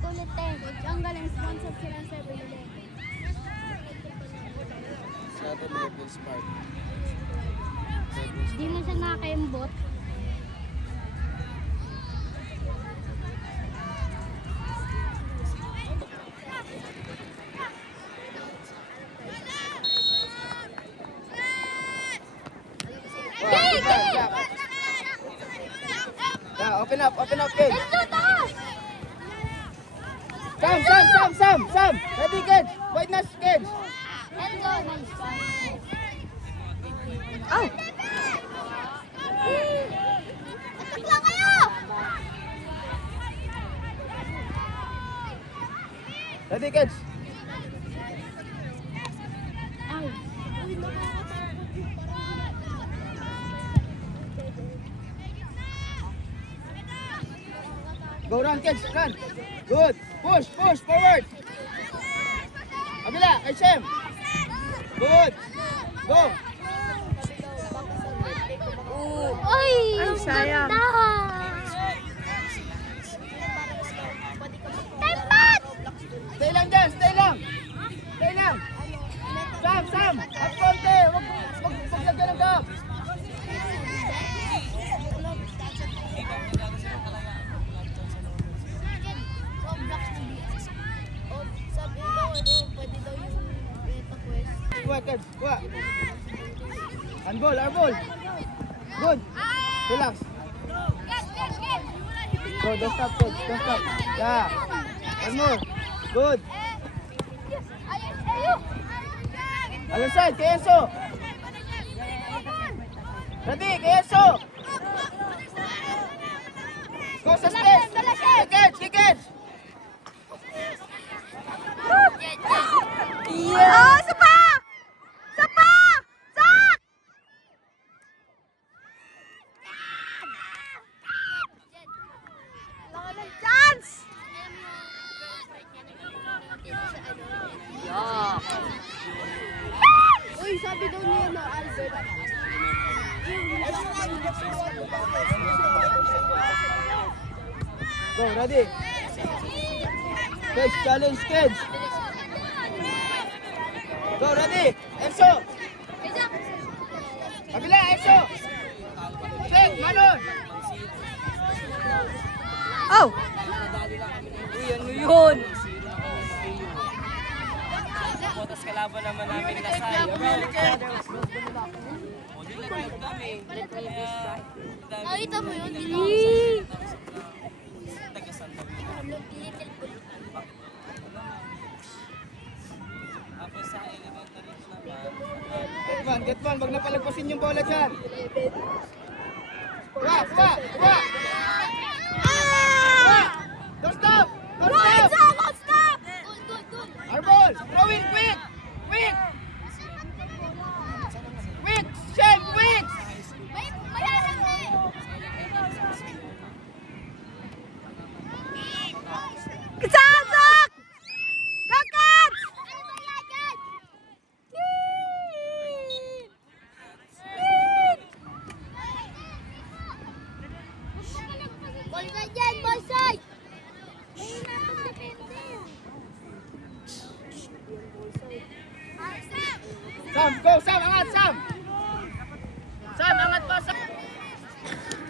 kulit eh. Ang galing sponsor sila sa 7-Eleven. 7-Eleven Smart. Di mo siya nakakaimbot. Yeah, open up, kids. Sam. Ready, kids. Wait, nice, kids. Oh! Atak lang kayo! Ready, kids. Ay! Go run, kids. Run. Good. Push forward. Kabila, kay Shem. Good. Go. Ay! Ay, sayang. Tempat! Stay lang dyan, stay lang. Sam. At konti. Huwag lagyan ng gap. Kuha, kids. Kuha. Our ball. Good. Relax. Go, don't stop, kids. Don't stop. Yeah. One more. Good. Other side, kay Enzo. Ready, kay Enzo. Go sa space. Kick it. Oh, sapa! Sak! Chance! Uy, sabi daw niya na Albert. Go, ready. Kids, challenge, kids. Go, ready. Enzo. Kabila, Enzo. Check, Manon. Oh! Ano yun? Tapos kalaban naman namin na sa'yo. Nakita mo yun? Tapos sa elementary naman. Get one. Wag na palagpasin yung bola dyan. Kuha. Don't stop. Our ball. Throw in quick. Shem, quick. Sak! Kakat! Ball ka dyan, ball side! Sam, go. Sam, angat, Sam. Sam, angat pa, Sam.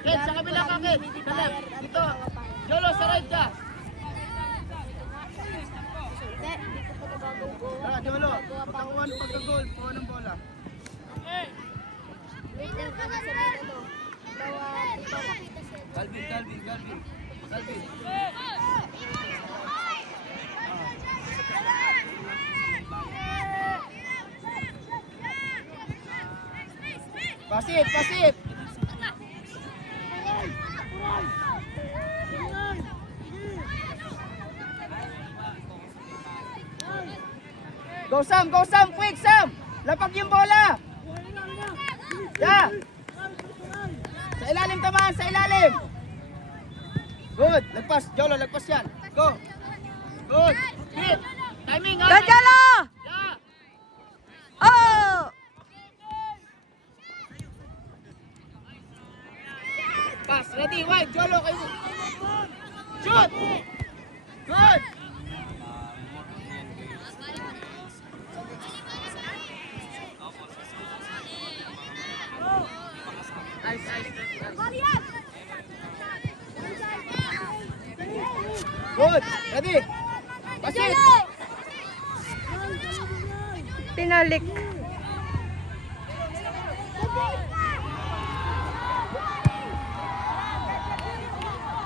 Kids, sa kabila ka, kids. Sa left. Dito. Jolo, sa right ka. Tara, Jolo. Pagka-goal, kuha ng bola. Calvin. Pasit. Go Sam, quick Sam! Lapag yung bola! Yeah! Sa ilalim! Good! Jolo, lagpas yan! Go! Good! Hit! Timing ha! Ganjalo! Yeah! Oh! Pass, ready, wide, Jolo kayo! Shoot! Good! Ice, ice. Good! Ready! Pasit! Pinalik.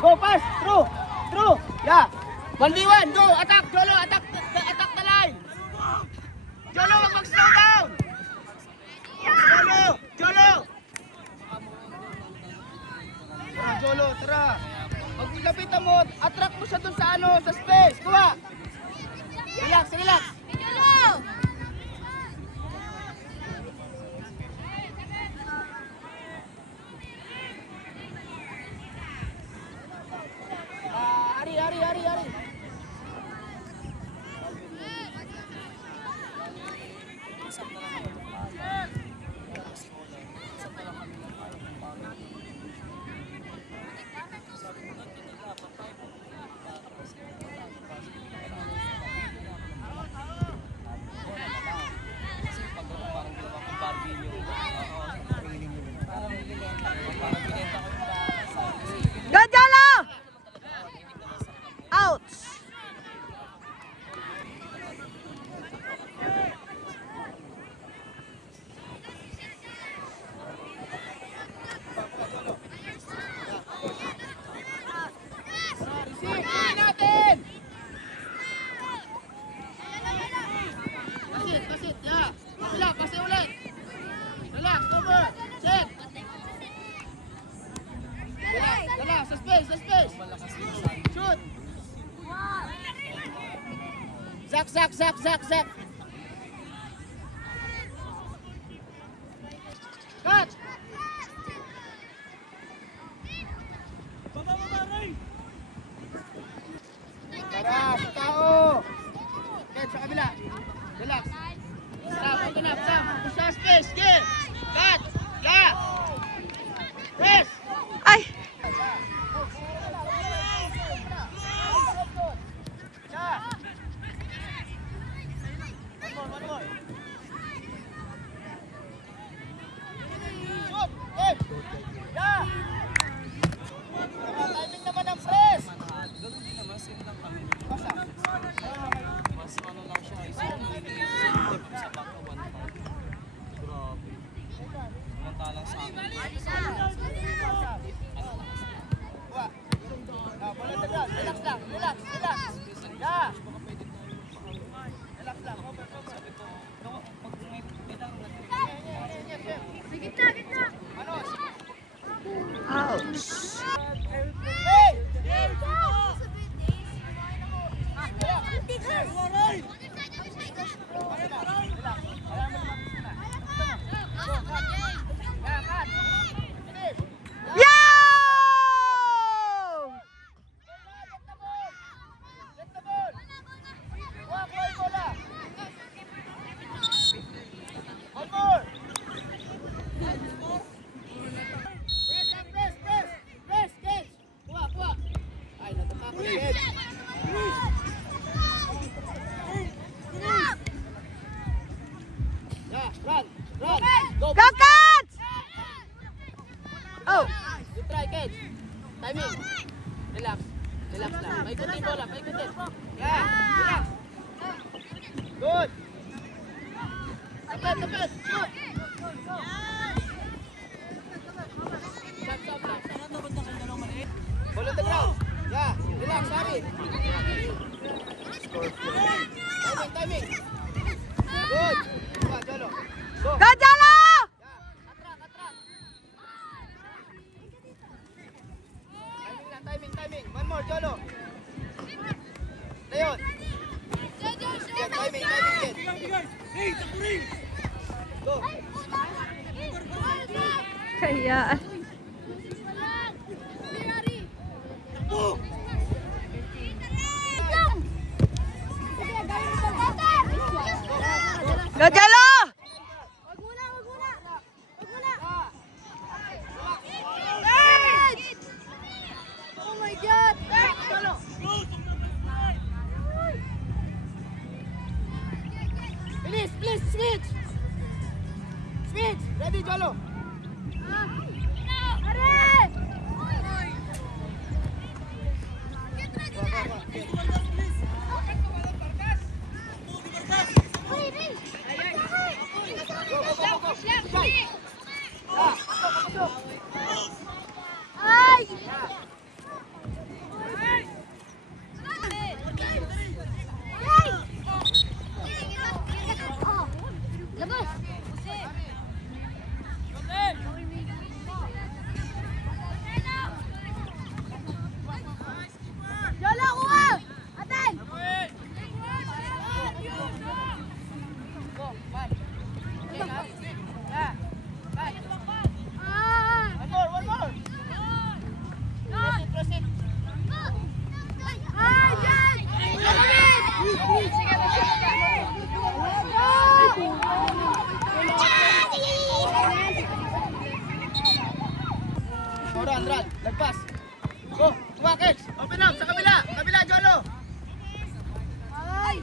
Go, pass! Through! Through! Yeah! 1v1! Go! Attack! Jolo! Attack! Attack the line! Jolo, wag mag-slow down! Jolo! Jolo! Tara, Jolo, tara! Pag lapitan mo, attract mo siya dun sa ano, sa space! Kuha! Relax, relax! Hari, hari, hari, hari! Go, Jolo! Out! Receive! Hindi natin! Pasit, pasit, yeah! Wala, pasi ulit! Relax, over! Set! Dala, sa space, sa space! Shoot! Zak, zak, zak, zak, zak! Cut! Tara, sa tao! Ken, sa kabila. Relax. Sam, open up, Sam. Push sa space, get! Cut! Yeah! Press! Ay! Yeah! One more. Shoot! Get! Yeah! Tara, timing naman ang press! Ganun din naman, same lang kami. Pasa. Mas ano lang siya, isang sa baka 1 pound. Grabe. Samantalang sa akin. Kuha. Bola the ground. Relax lang. Relax. Relax. Yeah. Relax lang. Over. Sabi ko, pag may kailangan natin. Sige na, gitna. Ano? Ouch! Hey! Yo! Get the ball! Walk, bola! One more! Press, press, press! Press, Kedge! Kuha, kuha! Ay, natapa ko na, Kedge! Yeah, run! Run! Go! Go, Cats! Oh! You try, Kedge! Timing! Relax! Relax lang. Paikutin bola, paikutin! Yeah! Relax! Good! Tapet, tapet! Shoot! Stop, stop, stop! Ball on the ground! Yeah! Relax, sorry! Timing, timing! Good! Come on, Jolo! Go! Go, Jolo! Yeah! Attract, attract! Timing lang, timing, timing! One more, Jolo! Leon! Yeah, timing, timing, Ken! Go! Kaya... Go, Jolo! Wag muna, wag muna. Wag muna. Oh my God! Jolo! switch! Switch! Ready, Jolo! Are! Ay! Labas! Jolo, kuha! Atay! Ah! One more, one more! Proceed, proceed! Ay, yan! David! Sige, Go, run, run! Lagpas! Go! Tumakits! Open up! Sa kabila! Kabila, Jolo! Ay!